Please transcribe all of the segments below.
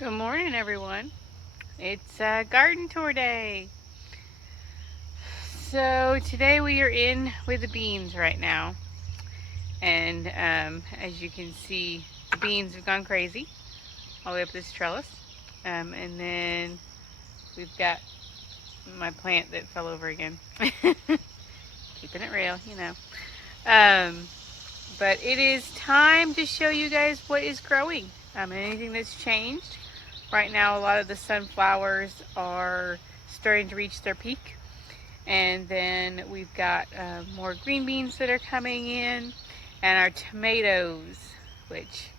Good morning, everyone. It's garden tour day. So today we are in with the beans right now, and as you can see, the beans have gone crazy all the way up this trellis, and then we've got my plant that fell over again. Keeping it real, you know. Um, but it is time to show you guys what is growing. Anything that's changed. Right now, a lot of the sunflowers are starting to reach their peak. And then we've got more green beans that are coming in, and our tomatoes, which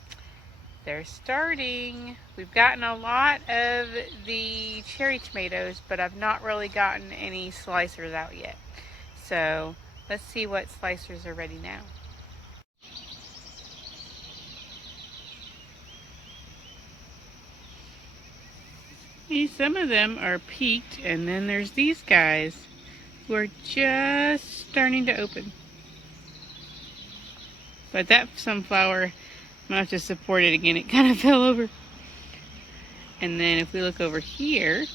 they're starting. We've gotten a lot of the cherry tomatoes, but I've not really gotten any slicers out yet. So let's see what slicers are ready now. Some of them are peaked, and then there's these guys who are just starting to open. But that sunflower, I'm gonna have to support it again. It kind of fell over. And then if we look over here,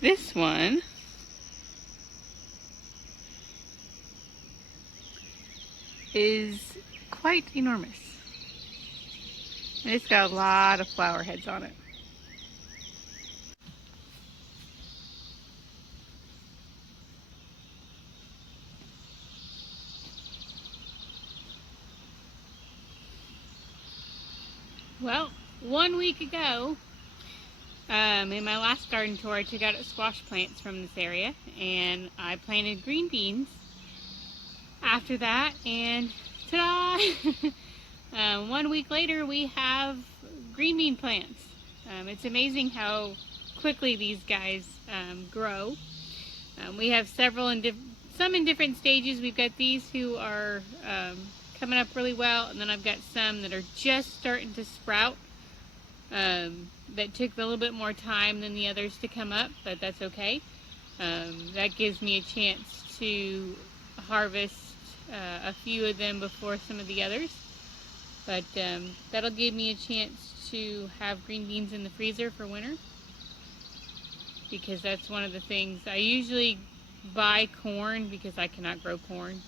this one is quite enormous. And it's got a lot of flower heads on it. Well, 1 week ago, in my last garden tour, I took out squash plants from this area, and I planted green beans after that, and ta-da! 1 week later, we have green bean plants. It's amazing how quickly these guys grow. We have several some in different stages. We've got these who are coming up really well, and then I've got some that are just starting to sprout. That took a little bit more time than the others to come up, but that's okay. That gives me a chance to harvest a few of them before some of the others. But that'll give me a chance to have green beans in the freezer for winter, because that's one of the things. I usually buy corn because I cannot grow corn.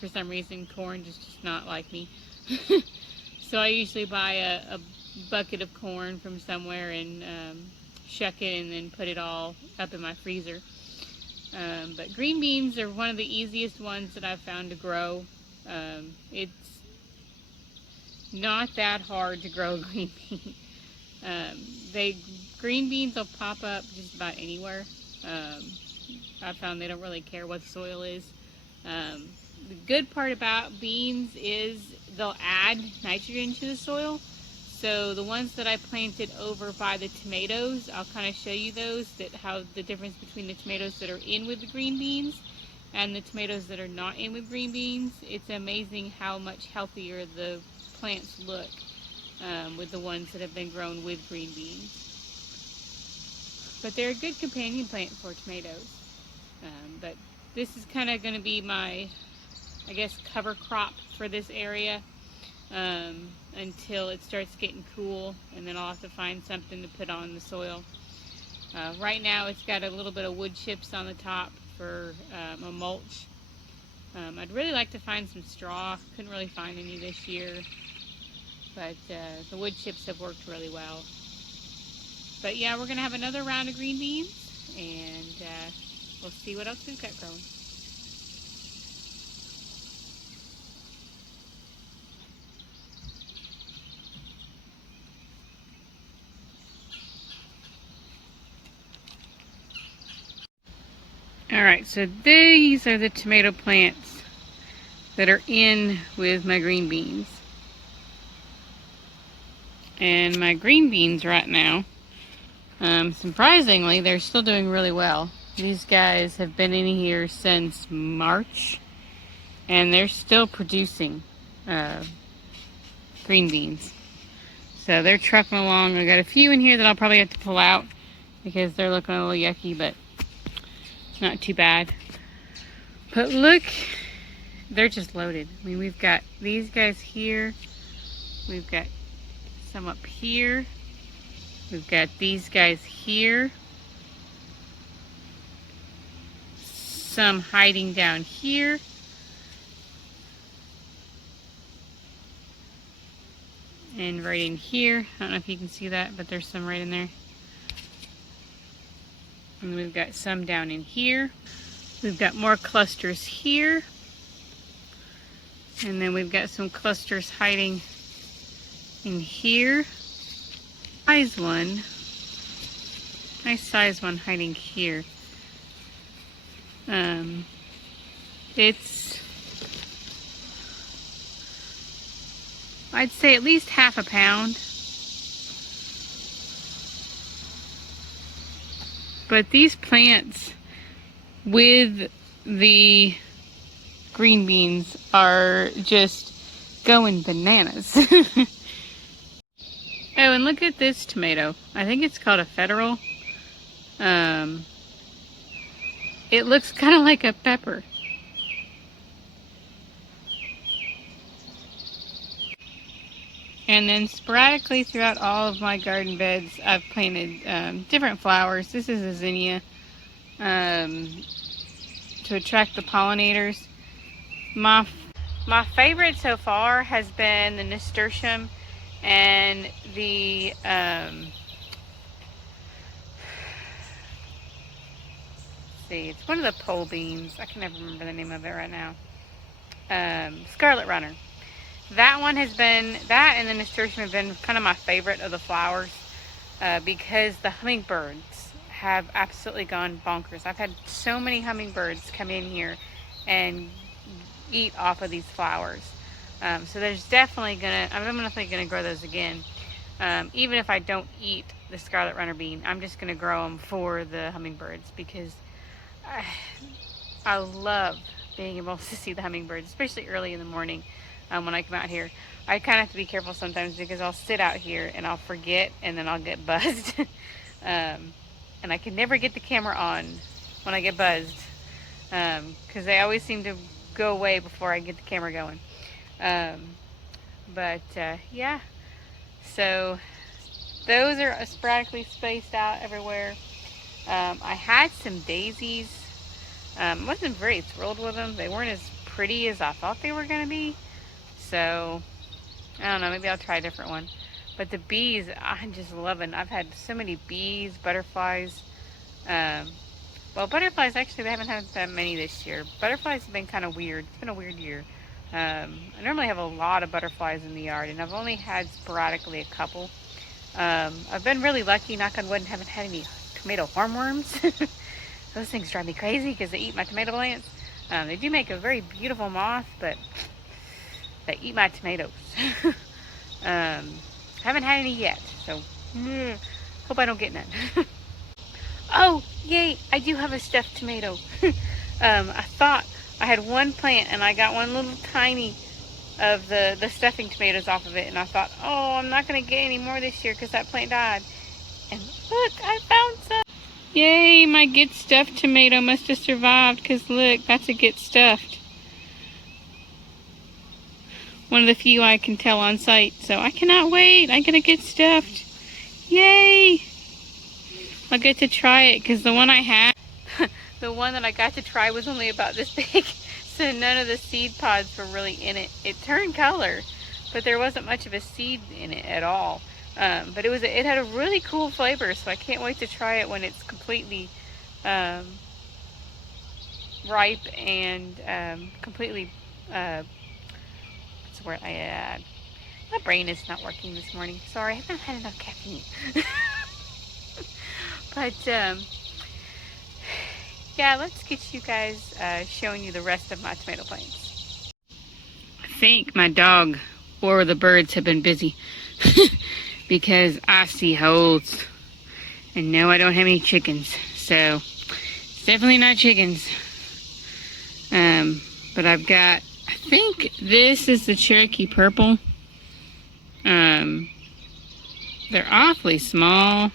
For some reason, corn just does not like me. So I usually buy a bucket of corn from somewhere and shuck it and then put it all up in my freezer. But green beans are one of the easiest ones that I've found to grow. It's not that hard to grow a green bean. Green beans will pop up just about anywhere. I found they don't really care what the soil is. The good part about beans is they'll add nitrogen to the soil. So the ones that I planted over by the tomatoes, I'll kind of show you those, how the difference between the tomatoes that are in with the green beans and the tomatoes that are not in with green beans. It's amazing how much healthier the plants look with the ones that have been grown with green beans. But they're a good companion plant for tomatoes. But this is kind of going to be my, I guess, cover crop for this area until it starts getting cool, and then I'll have to find something to put on the soil. Right now it's got a little bit of wood chips on the top for a mulch. I'd really like to find some straw. Couldn't really find any this year, but the wood chips have worked really well. But yeah, we're going to have another round of green beans, and we'll see what else we've got growing. Alright, so these are the tomato plants that are in with my green beans. And my green beans right now, surprisingly, they're still doing really well. These guys have been in here since March, and they're still producing green beans. So they're trucking along. I got a few in here that I'll probably have to pull out because they're looking a little yucky, but not too bad. But look, they're just loaded. I mean, we've got these guys here. We've got some up here. We've got these guys here. Some hiding down here. And right in here. I don't know if you can see that, but there's some right in there. And we've got some down in here. We've got more clusters here. And then we've got some clusters hiding in here. Nice size one hiding here. It's, I'd say at least half a pound. But these plants with the green beans are just going bananas. Oh, and look at this tomato. I think it's called a Federal. It looks kind of like a pepper. And then sporadically throughout all of my garden beds, I've planted different flowers. This is a zinnia to attract the pollinators. My favorite so far has been the nasturtium and the it's one of the pole beans. I can never remember the name of it right now. Scarlet Runner. That one has been, that and the nasturtium have been kind of my favorite of the flowers because the hummingbirds have absolutely gone bonkers. I've had so many hummingbirds come in here and eat off of these flowers. So there's definitely I'm definitely gonna grow those again. Even if I don't eat the Scarlet Runner bean, I'm just gonna grow them for the hummingbirds because I love being able to see the hummingbirds, especially early in the morning when I come out here. I kind of have to be careful sometimes because I'll sit out here and I'll forget and then I'll get buzzed. And I can never get the camera on when I get buzzed because they always seem to go away before I get the camera going. Yeah, so those are sporadically spaced out everywhere. I had some daisies. Wasn't very thrilled with them. They weren't as pretty as I thought they were going to be. So, I don't know, maybe I'll try a different one. But the bees, I'm just loving. I've had so many bees, butterflies. Well, butterflies, actually, we haven't had that many this year. Butterflies have been kind of weird. It's been a weird year. I normally have a lot of butterflies in the yard, and I've only had sporadically a couple. I've been really lucky, knock on wood, and haven't had any tomato hornworms. Those things drive me crazy because they eat my tomato plants. They do make a very beautiful moth, but they eat my tomatoes. Haven't had any yet, so hope I don't get none. Oh, yay, I do have a stuffed tomato. I thought I had one plant and I got one little tiny of the stuffing tomatoes off of it, and I thought, oh, I'm not going to get any more this year because that plant died. And look, I found some. Yay, my get stuffed tomato must have survived because look, that's a get stuffed. One of the few I can tell on site, so I cannot wait. I get to get stuffed. Yay! I'll get to try it because the one I had, the one that I got to try was only about this big, so none of the seed pods were really in it. It turned color, but there wasn't much of a seed in it at all. But it had a really cool flavor, so I can't wait to try it when it's completely ripe and completely what's the word I add? My brain is not working this morning. Sorry, I haven't had enough caffeine. But yeah, let's get you guys showing you the rest of my tomato plants. I think my dog or the birds have been busy. Because I see holes. And no, I don't have any chickens. So, it's definitely not chickens. But I've got, I think this is the Cherokee Purple. They're awfully small.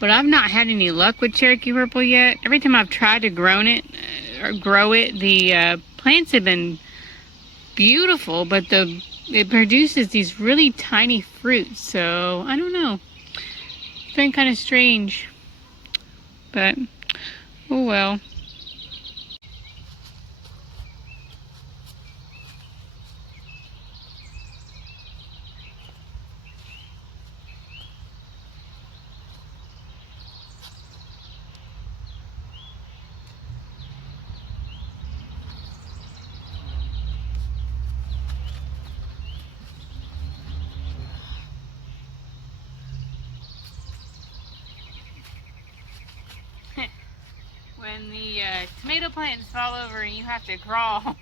But I've not had any luck with Cherokee Purple yet. Every time I've tried to grow it, the plants have been beautiful, but it produces these really tiny fruits, so I don't know. been kind of strange, but oh well. When the tomato plants fall over and you have to crawl,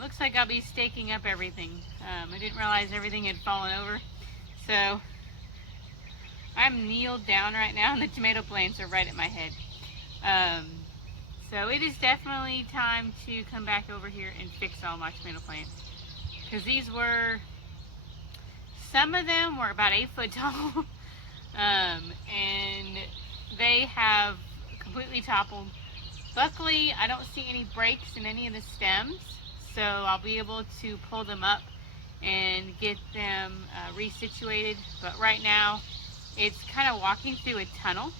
looks like I'll be staking up everything. I didn't realize everything had fallen over, so I'm kneeled down right now and the tomato plants are right at my head. So it is definitely time to come back over here and fix all my tomato plants, because these were, some of them were about 8 foot tall, and they have completely toppled. Luckily, I don't see any breaks in any of the stems, so I'll be able to pull them up and get them resituated. But right now, it's kind of walking through a tunnel.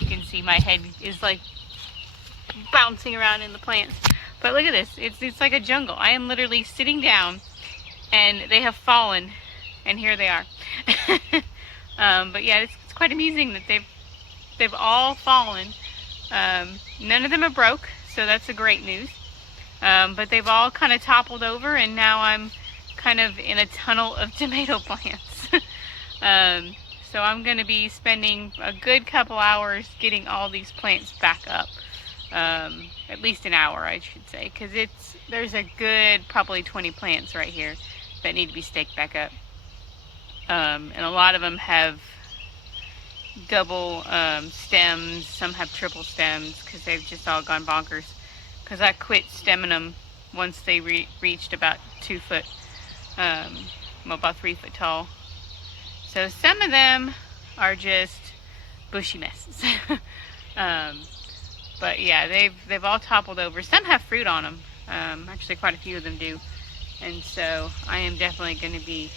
You can see my head is like bouncing around in the plants. But look at this, it's like a jungle. I am literally sitting down and they have fallen, and here they are. But yeah, it's quite amusing that they've all fallen. None of them are broke, so that's a great news. But they've all kind of toppled over, and now I'm kind of in a tunnel of tomato plants. So I'm going to be spending a good couple hours getting all these plants back up. At least an hour, I should say, because there's a good probably 20 plants right here that need to be staked back up. And a lot of them have double stems, some have triple stems, because they've just all gone bonkers. Because I quit stemming them once they reached about 2 foot, well, about 3 foot tall. So some of them are just bushy messes. But yeah, they've all toppled over. Some have fruit on them. Actually, quite a few of them do. And so I am definitely going to be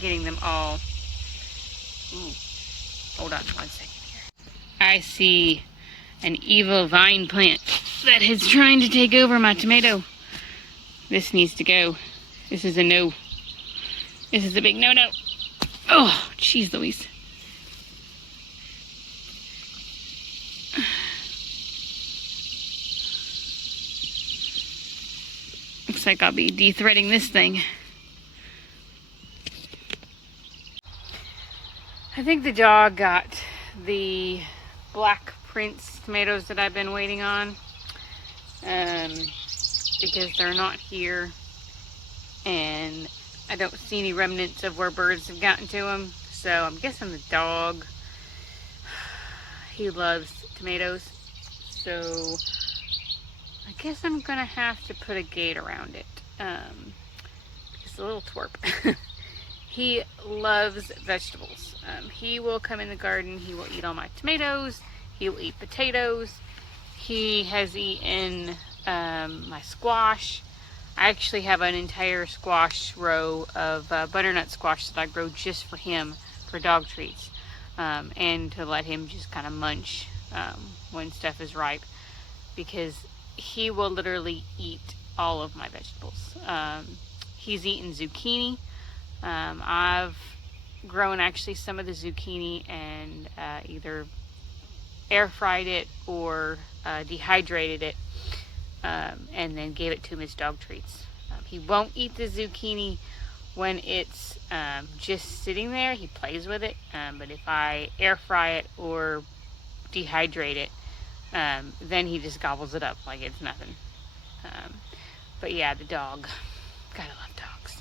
getting them all. Ooh, hold on 1 second here. I see an evil vine plant that is trying to take over my tomato. This needs to go. This is a no. This is a big no-no. Oh, jeez Louise. Looks like I'll be de-threading this thing. I think the dog got the Black Prince tomatoes that I've been waiting on, because they're not here, and I don't see any remnants of where birds have gotten to them. So I'm guessing the dog, he loves tomatoes, so I guess I'm gonna have to put a gate around it. It's a little twerp. He loves vegetables. He will come in the garden, he will eat all my tomatoes, he will eat potatoes. He has eaten my squash. I actually have an entire squash row of butternut squash that I grow just for him, for dog treats, and to let him just kind of munch when stuff is ripe, because he will literally eat all of my vegetables. He's eaten zucchini. I've grown actually some of the zucchini and either air fried it or dehydrated it, and then gave it to him as dog treats. He won't eat the zucchini when it's just sitting there. He plays with it, but if I air fry it or dehydrate it, then he just gobbles it up like it's nothing. But yeah, the dog, gotta love dogs.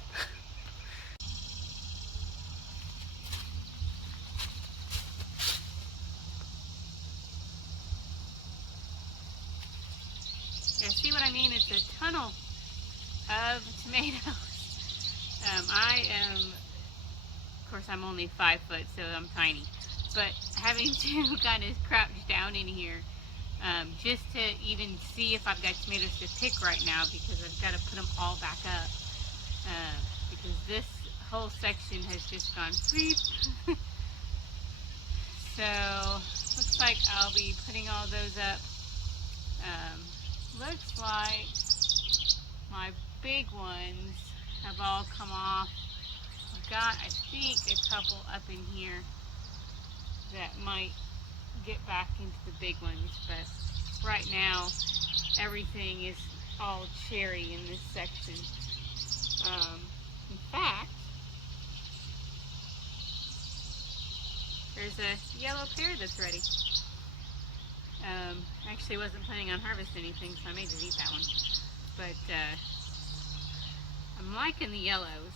Yeah, see what I mean? It's a tunnel of tomatoes. I am, of course I'm only 5 foot, so I'm tiny, but having to kind of crouch down in here just to even see if I've got tomatoes to pick right now, because I've got to put them all back up, because this whole section has just gone sweep. So looks like I'll be putting all those up. Looks like my big ones have all come off. I've got, I think, a couple up in here that might get back into the big ones, but right now everything is all cherry in this section. In fact, there's a yellow pear that's ready. Actually wasn't planning on harvesting anything, so I may just eat that one. But I'm liking the yellows.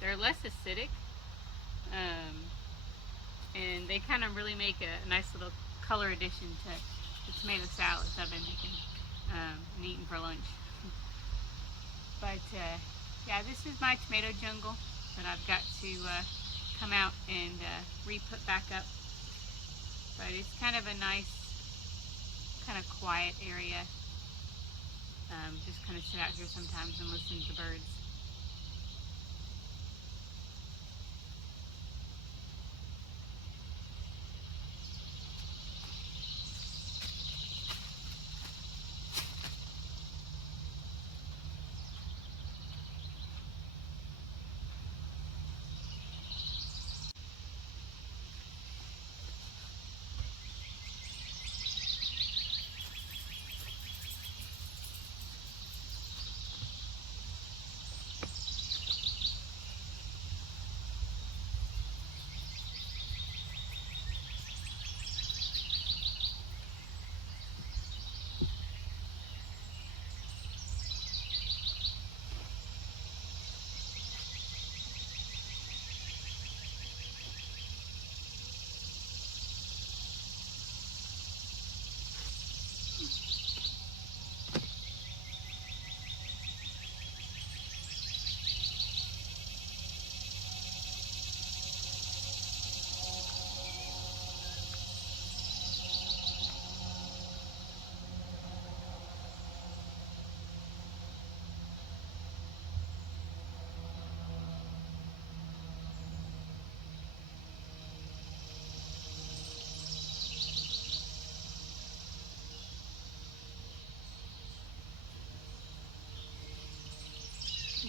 They're less acidic, and they kind of really make a nice little color addition to the tomato salads I've been making and eating for lunch. But yeah, this is my tomato jungle that I've got to come out and re-put back up. But it's kind of a nice, kind of quiet area. Just kind of sit out here sometimes and listen to birds.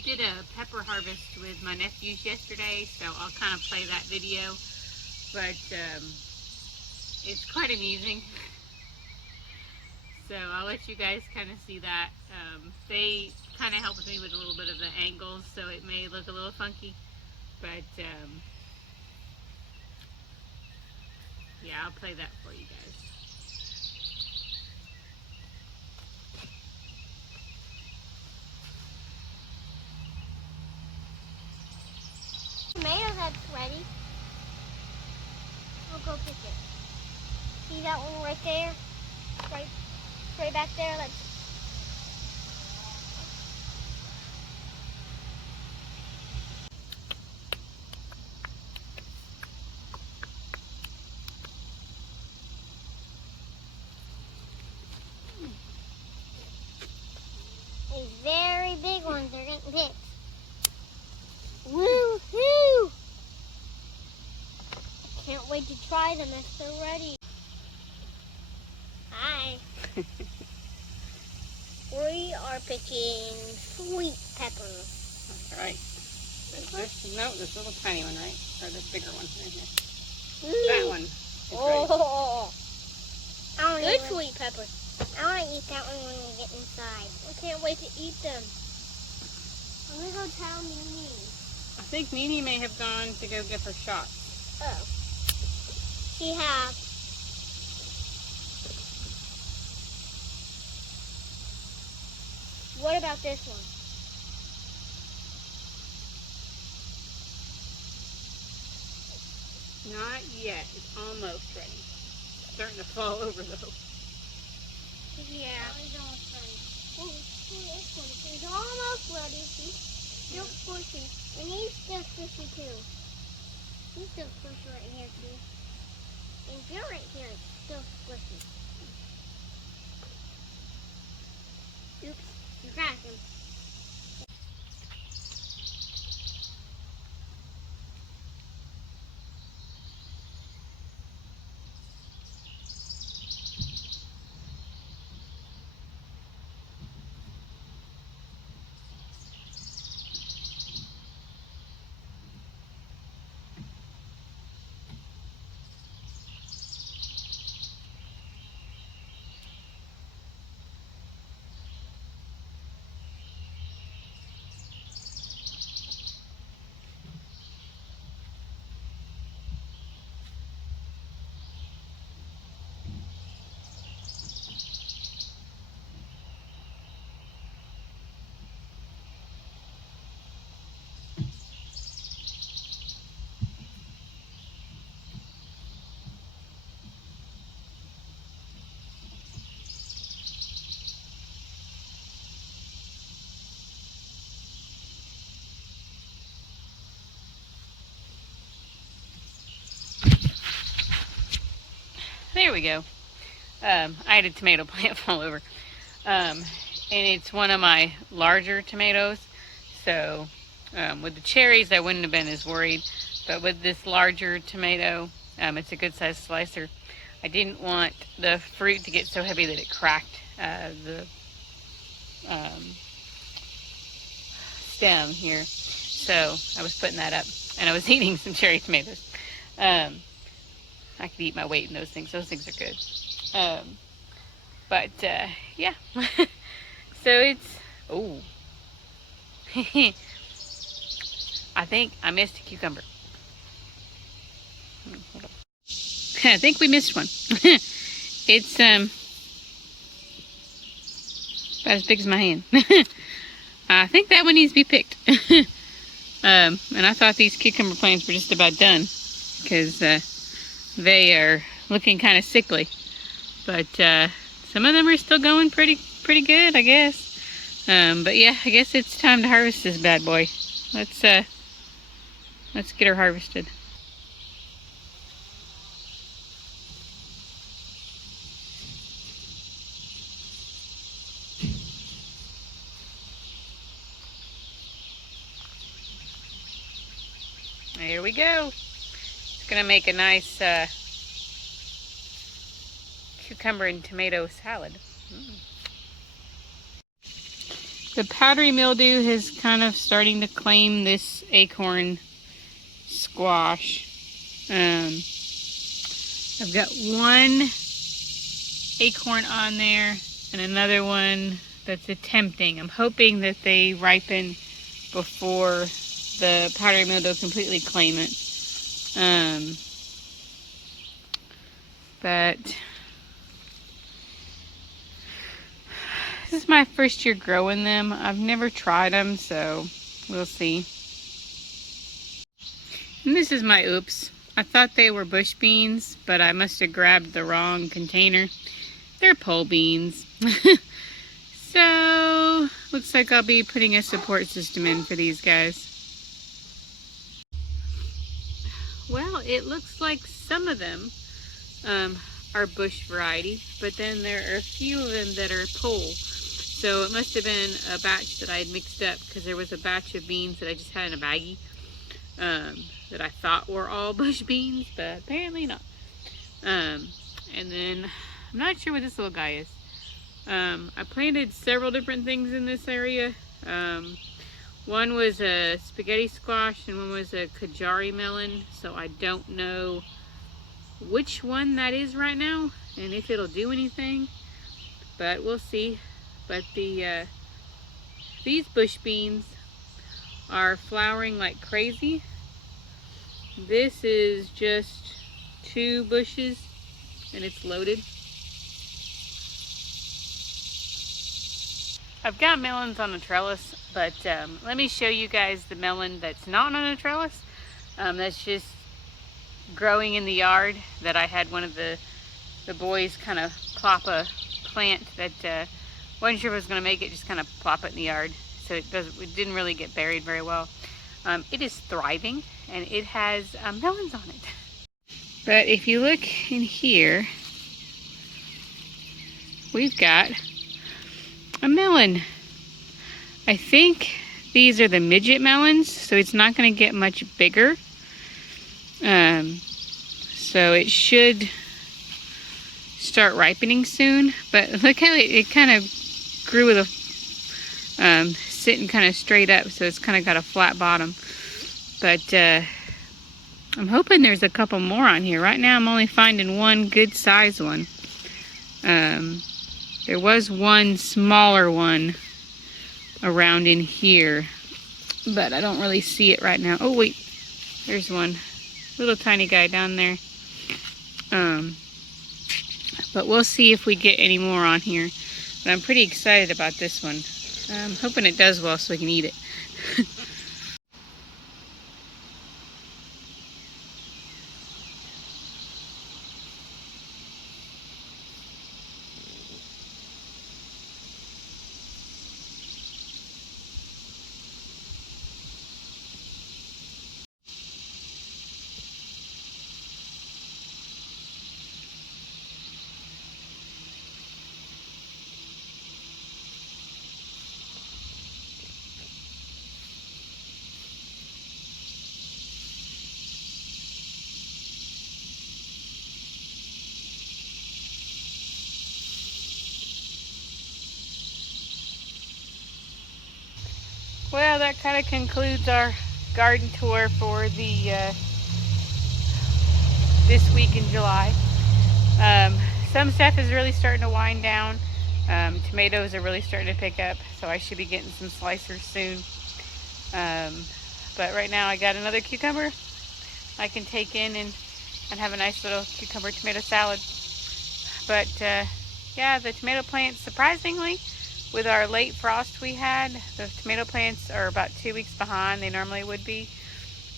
Did a pepper harvest with my nephews yesterday, so I'll kind of play that video, but it's quite amusing. So I'll let you guys kind of see that. They kind of helped me with a little bit of the angles, so it may look a little funky, but yeah, I'll play that for you guys. Tomato that's ready. We'll go pick it. See that one right there? Right back there. Let's. These very big ones are getting picked. Woo-hoo! Can't wait to try them if they're ready. Hi. We are picking sweet peppers. That's right. This little tiny one, right? Or this bigger one right here. That one is Oh, ready. good sweet peppers. I want to eat that one when we get inside. I can't wait to eat them. I'm going to go tell Mimi. I think Nene may have gone to go get her shot. Oh. She has. What about this one? Not yet. It's almost ready. Starting to fall over though. Yeah. It's almost ready. Oh, this one is almost ready. He's still squishy. And he's still squishy too. He's still squishy right here too. And you're right here. It's still squishy. Oops. You cracked him. There we go. I had a tomato plant fall over. And it's one of my larger tomatoes. So with the cherries, I wouldn't have been as worried. But with this larger tomato, it's a good size slicer. I didn't want the fruit to get so heavy that it cracked the stem here. So I was putting that up, and I was eating some cherry tomatoes. I could eat my weight in those things. Those things are good. But yeah. So it's, oh. I think I missed a cucumber. Hold on. I think we missed one. It's about as big as my hand. I think that one needs to be picked. And I thought these cucumber plants were just about done because they are looking kind of sickly. But some of them are still going pretty good, I guess. But yeah, I guess it's time to harvest this bad boy. Let's get her harvested. Here we go. It's gonna make a nice cucumber and tomato salad. The powdery mildew is kind of starting to claim this acorn squash. I've got one acorn on there and another one that's attempting. I'm hoping that they ripen before the powdery mildew completely claim it. But this is my first year growing them. I've never tried them, so we'll see. And this is my oops. I thought they were bush beans, but I must have grabbed the wrong container. They're pole beans. So, looks like I'll be putting a support system in for these guys. Well, it looks like some of them are bush variety, but then there are a few of them that are pole. So it must have been a batch that I had mixed up, because there was a batch of beans that I just had in a baggie that I thought were all bush beans, but apparently not. And then I'm not sure what this little guy is. I planted several different things in this area. One was a spaghetti squash and one was a Kajari melon, so I don't know which one that is right now and if it'll do anything, but we'll see. But these bush beans are flowering like crazy. This is just 2 bushes and it's loaded. I've got melons on a trellis, but let me show you guys the melon that's not on a trellis. That's just growing in the yard that I had one of the boys kind of plop a plant that wasn't sure if I was going to make it, just kind of plop it in the yard. So it didn't really get buried very well. It is thriving and it has melons on it. But if you look in here, we've got a melon. I think these are the midget melons, so it's not going to get much bigger. So it should start ripening soon. But look how it kind of grew with a sitting kind of straight up, so it's kind of got a flat bottom. But I'm hoping there's a couple more on here. Right now I'm only finding one good size one. There was one smaller one around in here, but I don't really see it right now. Oh wait, there's one little tiny guy down there. But we'll see if we get any more on here. But I'm pretty excited about this one. I'm hoping it does well so we can eat it. Well, that kind of concludes our garden tour for the this week in July. Some stuff is really starting to wind down. Tomatoes are really starting to pick up, so I should be getting some slicers soon. But right now I got another cucumber I can take in and have a nice little cucumber tomato salad. But yeah, the tomato plants, surprisingly, with our late frost we had, the tomato plants are about 2 weeks behind they normally would be.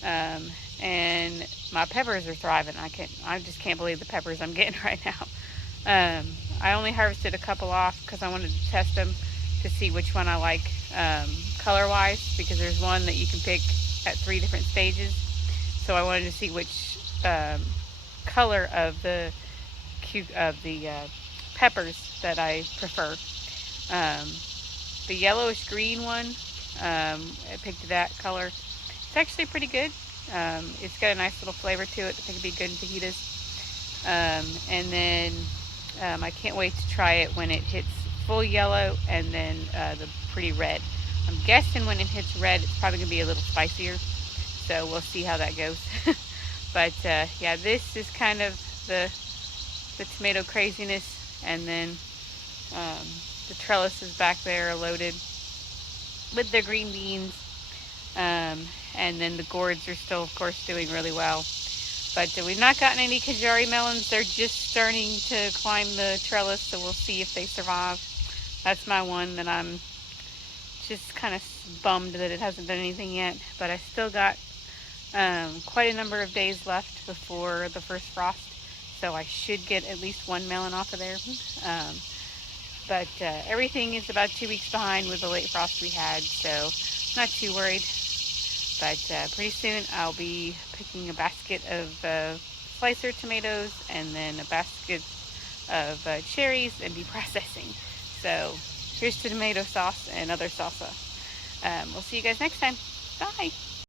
And my peppers are thriving. I just can't believe the peppers I'm getting right now. I only harvested a couple off because I wanted to test them to see which one I like color-wise, because there's one that you can pick at 3 different stages. So I wanted to see which color of the peppers that I prefer. The yellowish green one, I picked that color. It's actually pretty good. It's got a nice little flavor to it. I think it'd be good in fajitas. And then I can't wait to try it when it hits full yellow and then the pretty red. I'm guessing when it hits red, it's probably gonna be a little spicier. So we'll see how that goes. But yeah, this is kind of the tomato craziness, and then the trellises back there are loaded with the green beans, and then the gourds are still, of course, doing really well. But we've not gotten any Kajari melons. They're just starting to climb the trellis, so we'll see if they survive. That's my one that I'm just kind of bummed that it hasn't done anything yet. But I still got quite a number of days left before the first frost, so I should get at least one melon off of there. But everything is about 2 weeks behind with the late frost we had, so not too worried. But pretty soon I'll be picking a basket of slicer tomatoes and then a basket of cherries and be processing. So here's to tomato sauce and other salsa. We'll see you guys next time. Bye.